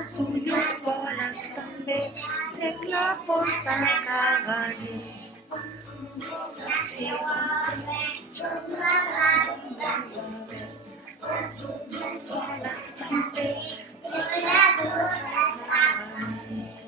Sunyok sekolah stambe, nekla pon sakavani. Sunyok sekolah stambe, nekla pon sakavani.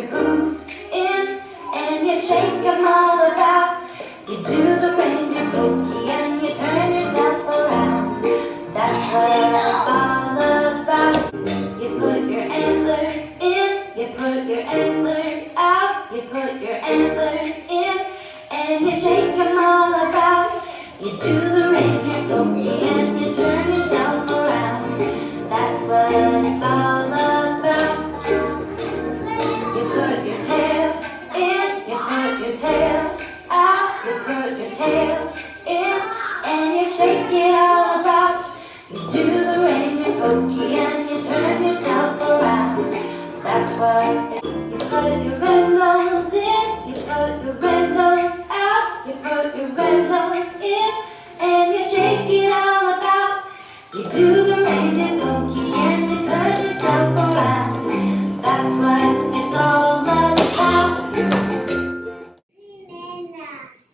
your boots in and you shake them all about. You do the reindeer pokey and you turn yourself around. That's what it's all about. You put your antlers in, you put your antlers out. You put your antlers in and you shake them all about. You do the reindeer pokey and you turn yourself around. That's what it's all about. You put your tail in, you put your tail out. You put your tail in and you shake it all about. You do the reindeer pokey and you turn yourself around. That's what you put your red nose in, you put your red nose out. You put your red nose in and you shake it all about. You do the reindeer pokey and you turn yourself around. That's what it's all about. Nenas,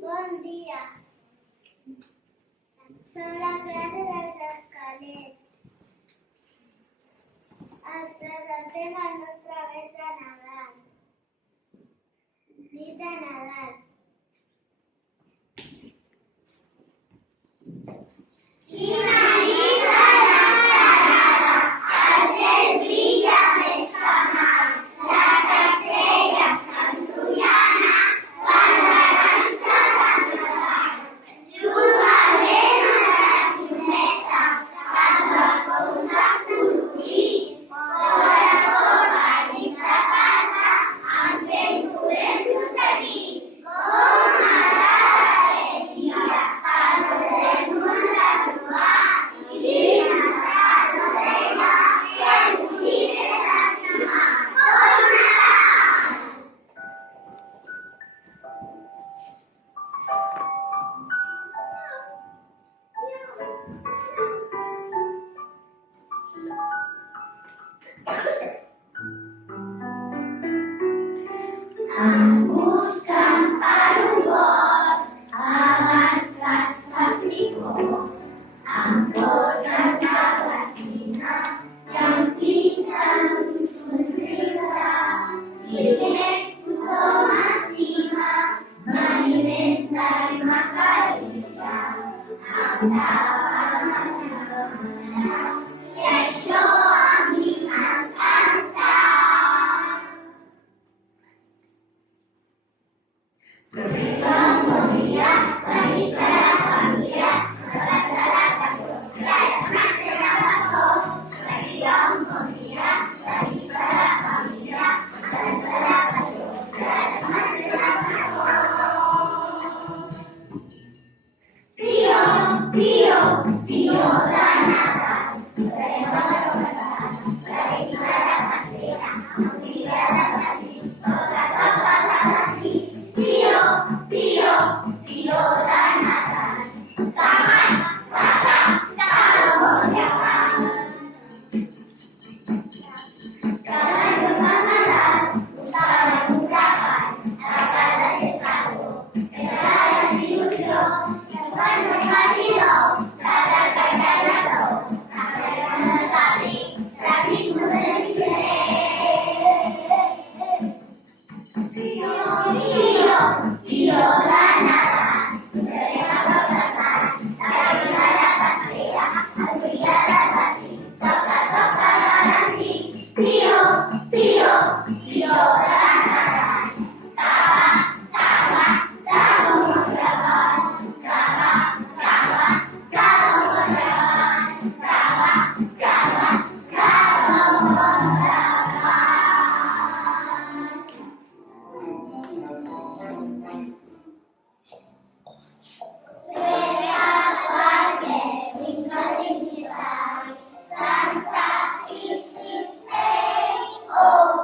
bon dia. Som la classe dels esquelets. Els presentem el nostre vers de Nadal. Nit de Nadal. Quina nit de Nadal! El cel brilla més que mai. Les estrelles s'enrotllant fan la dansa de Nadal. Jugarem a les llumetes amb els bous acolorits. Fora, fora, dins de casa, ens en podem protegir. Com m'agrada l'alegria, que podem-nos la trobar. I l'innocent l'orella, que el bonic és estimar. Bon Nadal! Em busquen per un bosc, a les caspes trifós. Em posen cavatina i em pinten un somriure. I crec tothom estima, m'alimenta i m'acaricia. Em i això a mi m'encanta. Tio de Nadal, serem a la passada, la reina de la castella, amb filla de petit, toca, toca repetir. Tio de Nadal, cagant, bon llevant. Cada lloc de Nadal posaven un cavall, a casa s'escaló, era il·lusió, que quan no calgui l'ou, s'ha de carregar la l'ou, carregar el cabrí, trapis modern i Tio de Nadal, serem a la passada, la reina de la castella, el dia de petit, toca, toca garantir. Tio de Nadal, caga, bon regal, caga, bon regal, caga, bon regal. Santa is his name. Oh,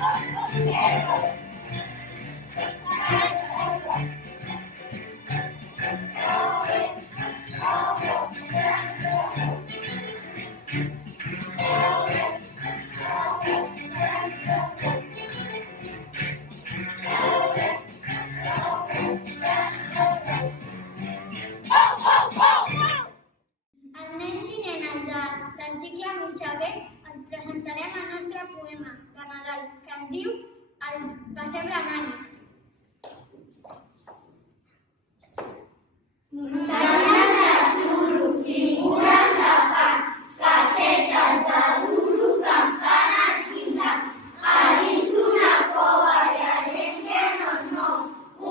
Els nens i nenes del cicle Mitjaver els presentarem el nostre poema de Nadal que es diu El pessebre màgic. Muntanyes de suro, figures de fan, casetes de duro, campanes tinten, a dins una cova hi ha gent que no es mou,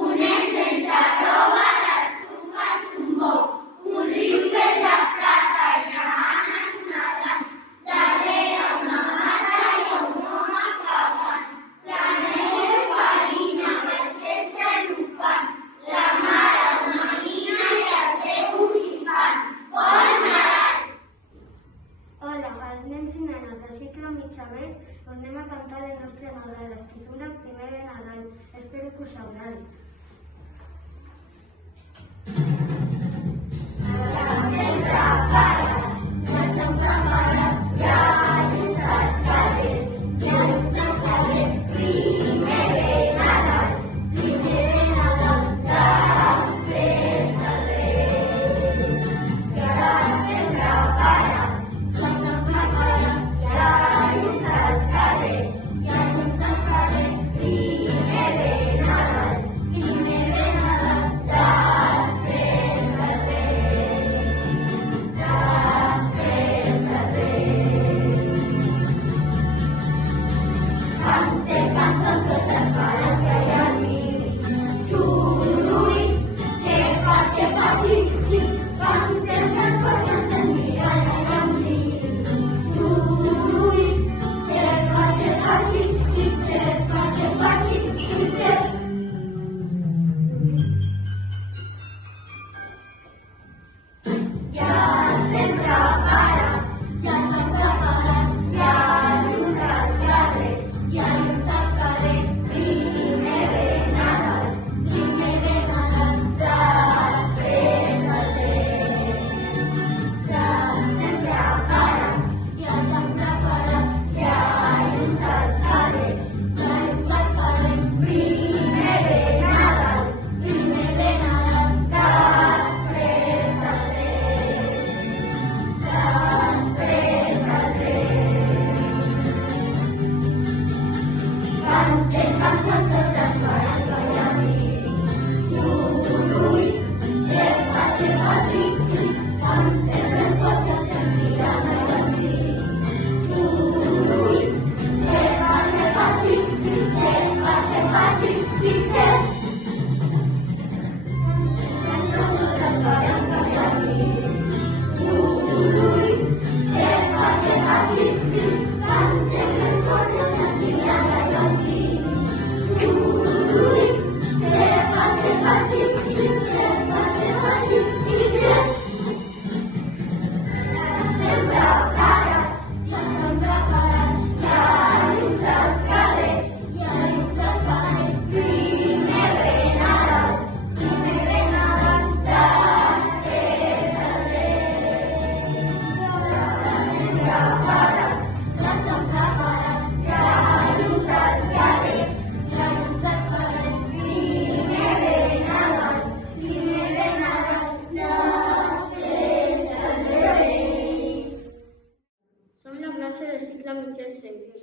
un nen sense roba, l'estufa s'ho mou, un riu fet de plata i ha ànecs nedant, darrere una mata hi ha un home cavant, la neu és farina, el cel cel·lofant, la mare una nina i el Déu un infant. Bon Nadal! Hola, els nens i nenes de cicle Mitjaver us anem a cantar el nostre Nadal, escritura primer de Nadal. Espero que us agradi.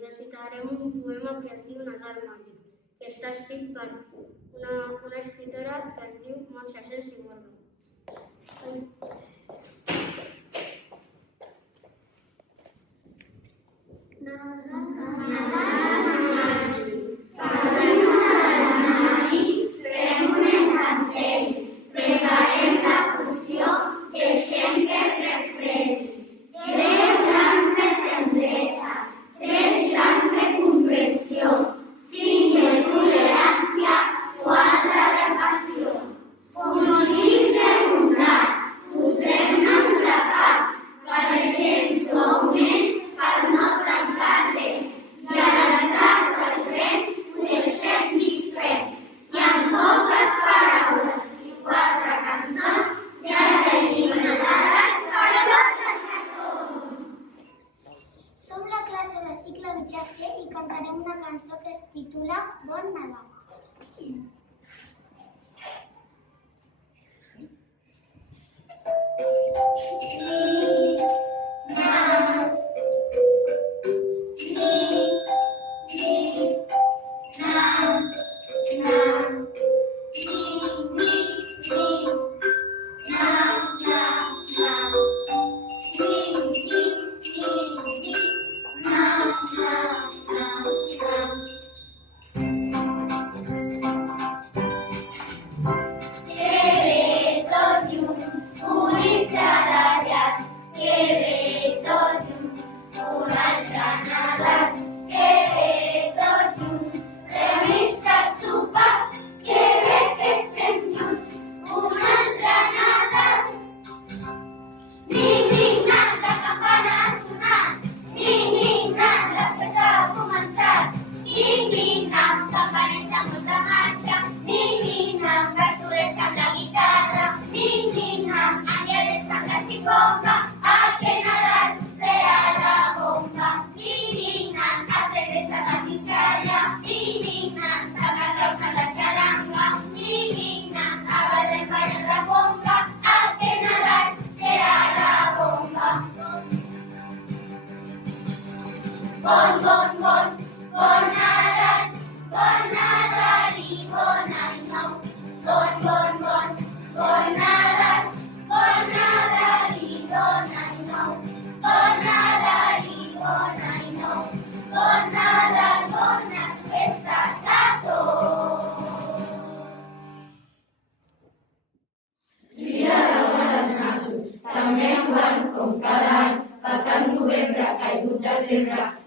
Recitarem un poema que es diu Nadal Màgic, que està escrit per una escritora que es diu Montse Asens i Borda. Per no trencar-les titula Bon Nadal.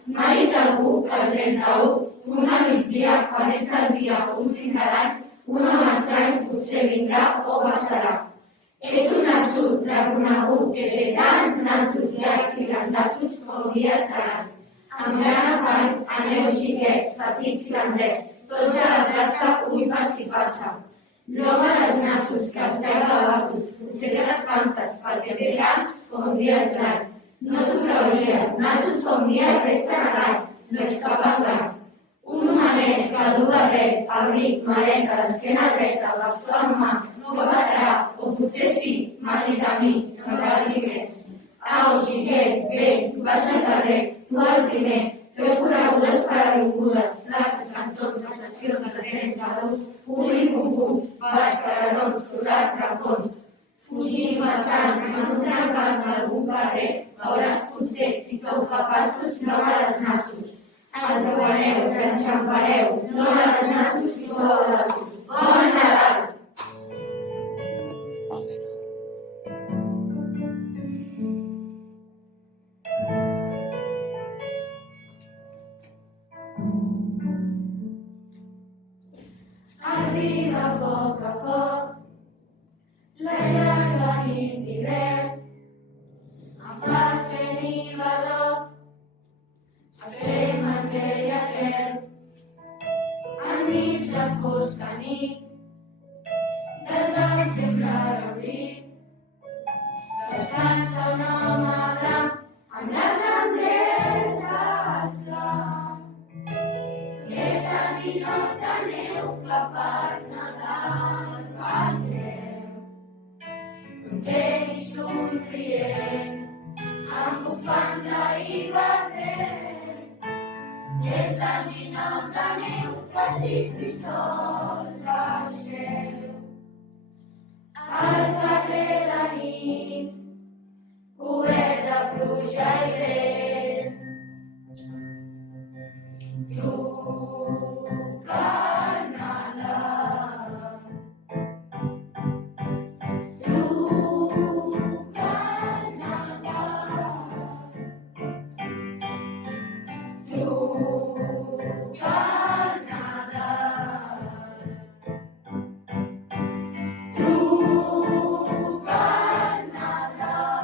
Mai d'algú que el 31, una migdia, quan és el dia últim de l'any, un home estrany potser vindrà o passarà. És un nassut reconegut que té tants nassos llargs i grandassos com dies de l'any. Amb gran afany, aneu xiquets, petits i grandets, tots a la plaça, ull per si passa. L'home dels nassos que es veu de bassos, potser que t'espantes perquè té tants com dies de l'any. No t'ho creuries, nassos com dies resten a l'any, no és cap engany. Un homenet que du barret, abric, maleta, l'esquena dreta, bastó en mà, no passarà, o potser sí, m'ha dit a mi, no cal dir més. Au, xiquet, vés, baixa al carrer, tu el primer, feu corregudes per avingudes, places, cantons, estacions de tren, carrus, públic confús, bars, carrerons, solar, racons. Fugint, passant, en un trencant d'algun carrer, veuràs potser, si sou capaços, l'home dels nassos. El trobareu, l'enxampareu, l'home dels nassos si sou audaços. Bon Nadal! Arriba a poc, la llarga nit d'hivern, amb pas fent i badó, estem en aquell etern, enmig de fosca nit, del desembre rebrit, descansa un home blanc, amb la tendresa al flanc. I és el ninot de neu que per Nadal caldreu. Content i somrient, amb bufanda i barret, és el ninot de neu que trist i sol caixeu. Al carrer la nit, cobert de pluja i vent, truca el Nadal. Truca el Nadal. Truca el Nadal. Truca el Nadal.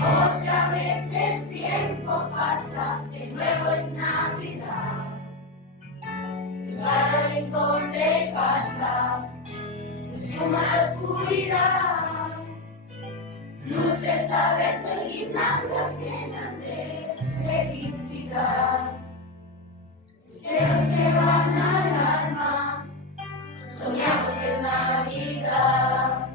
Otra vez el tiempo pasa, de nuevo es Navidad. En cada rincón de casa se suma la oscuridad. Luces abiertas y blancas llenas de felicidad. Deseos que van al alma, soñamos que es Navidad.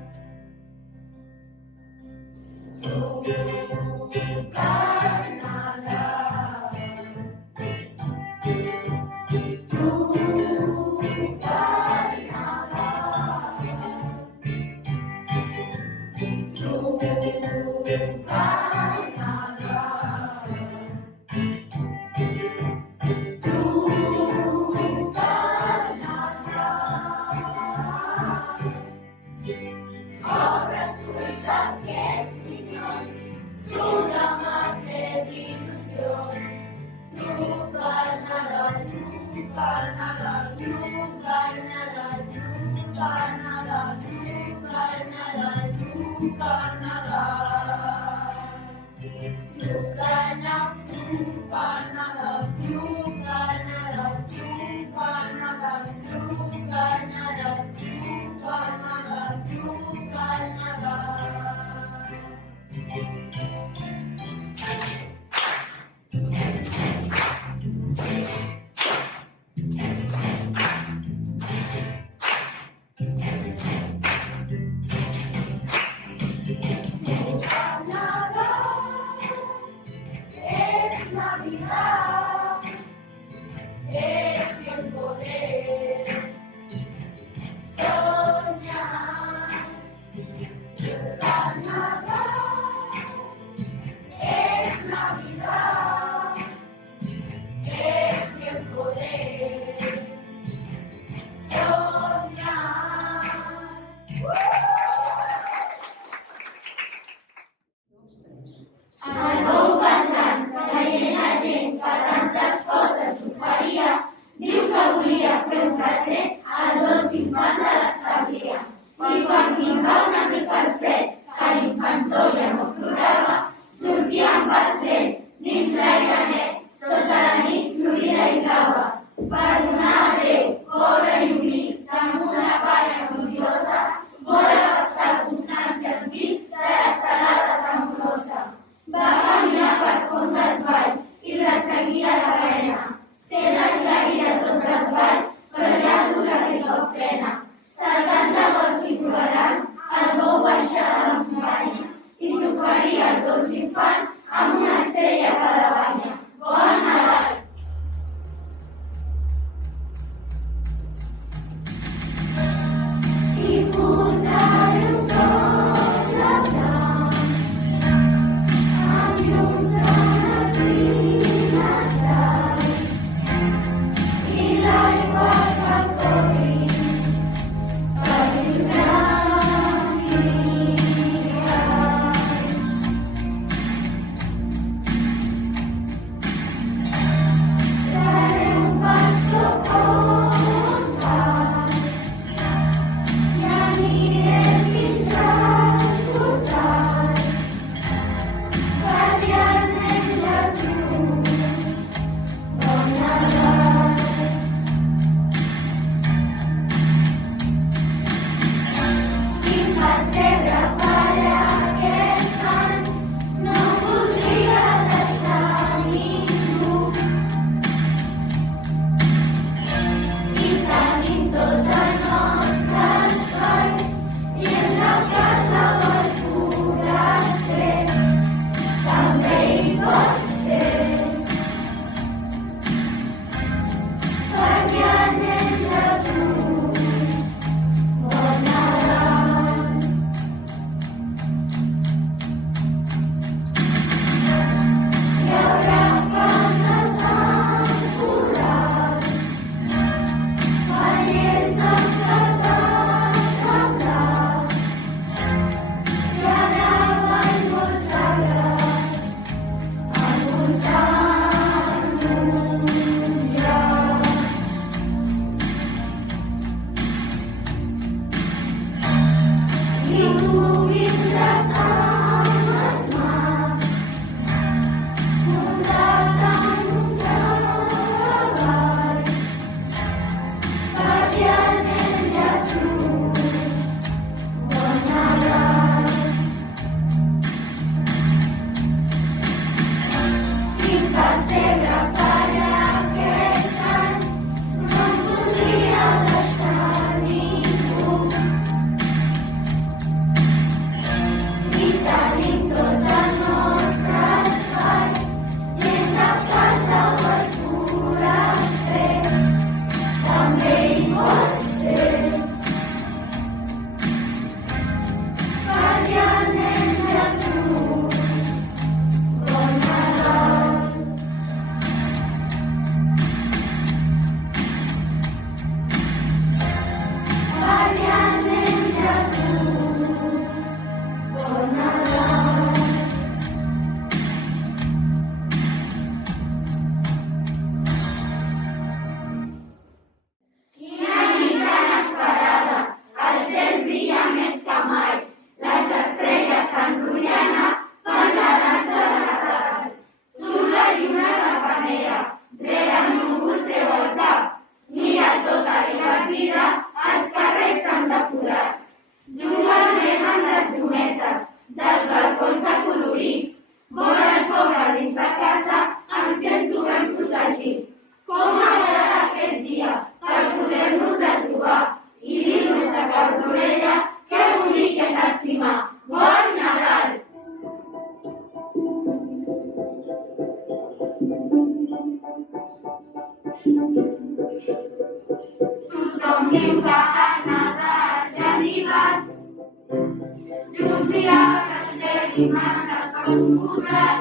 animades per suposat.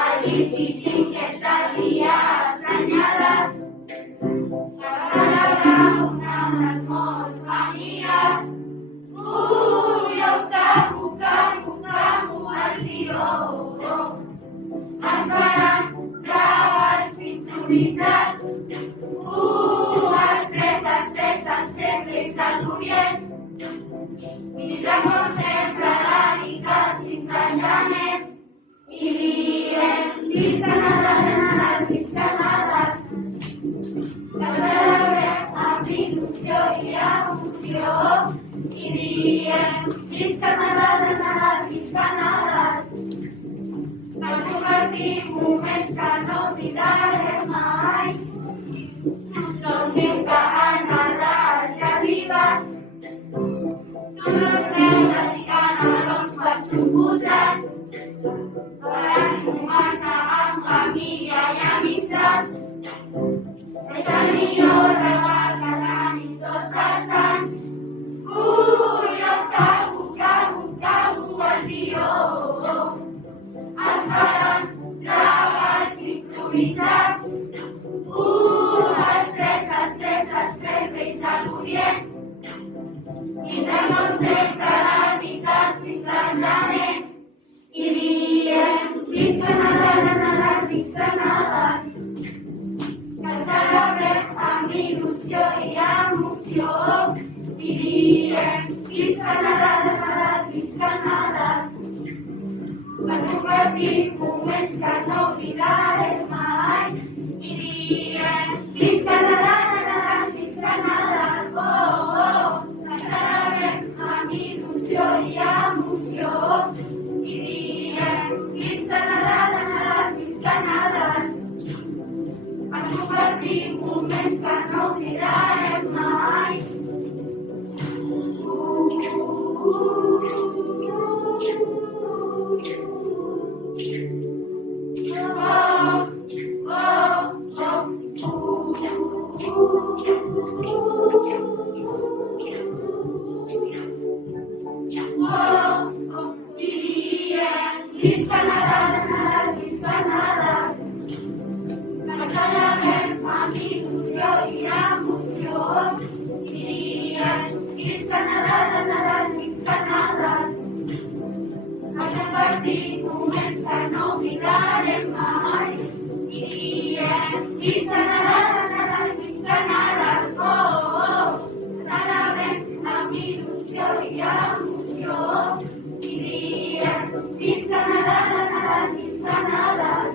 El 25 és el dia assenyalat per celebrar una edat molt venia. Jo cago el tió. Es faran treballs improvisats. Els tres reis de l'Orient. Vindrà com sempre la nit del 5 de gener i diem visca Nadal, visca Nadal. Que celebrem amb il·lusió i emoció i diem visca Nadal, visca Nadal. Per compartir moments que no oblidarem mai. Tothom diu que el Nadal ja ha arribat. Turons negres i canelons per suposat. Per animar-se amb família i amistats. És el millor regal que tenim tots els anys. Jo cago el tió. Es faran treballs improvisats. Els tres reis de l'Orient. Vindrem com sempre la nit del 5 de gener i diem visca Nadal, visca Nadal. Que celebrem amb il·lusió i emoció i diem visca Nadal, visca Nadal. Per compartir moments que no oblidarem mai i diem visca Nadal, visca Nadal. Que celebrem amb il·lusió i emoció i diem visca Nadal, visca Nadal. Per compartir moments que no oblidarem mai. Visca Nadal, visca Nadal. Que celebrem amb il·lusió i emoció i diem visca Nadal, visca Nadal. Per compartir moments que no oblidarem mai i diem visca Nadal, visca Nadal. Celebrem amb il·lusió i emoció i diem visca Nadal, visca Nadal.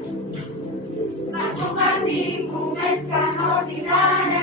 Per compartir moments que no oblidarem